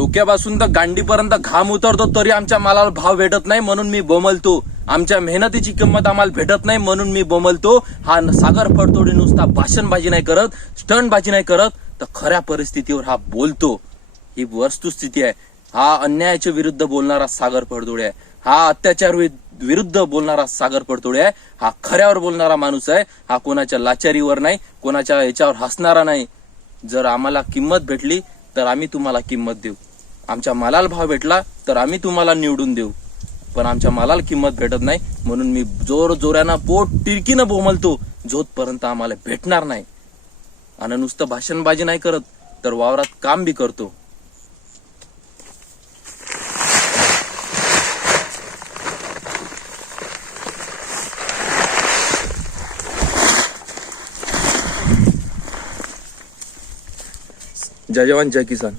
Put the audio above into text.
डोक्यापासून तर गांडीपर्यंत घाम उतरतो तरी आमच्या मालाला भाव भेटत नाही म्हणून मी बोंबलतो. आमच्या मेहनतीची किंमत आम्हाला भेटत नाही म्हणून मी बोंबलतो. हा सागर फडतोडे नुसता भाषणबाजी नाही करत, स्टंटबाजी नाही करत, तर खऱ्या परिस्थितीवर हा बोलतो. ही वस्तुस्थिती आहे. हा अन्यायाच्या विरुद्ध बोलणारा सागर फडतोडे आहे. हा अत्याचार विरुद्ध बोलणारा सागर फडतोडे आहे. हा खऱ्यावर बोलणारा माणूस आहे. हा कोणाच्या लाचारीवर नाही, कोणाच्या याच्यावर हसणारा नाही. जर आम्हाला किंमत भेटली तर आम्ही तुम्हाला किंमत देऊ. आमच्या मालाला भाव भेटला तर आम्ही तुम्हाला निवडून देऊ. पण आमच्या मालाला किंमत भेटत नाही म्हणून मी जोरानं पोट तिरकीनं बोंबलतो जोपर्यंत आम्हाला भेटणार नाही. आणि नुसतं भाषणबाजी नाही करत तर वावरात काम बी करतो. जय जवान जय किसान.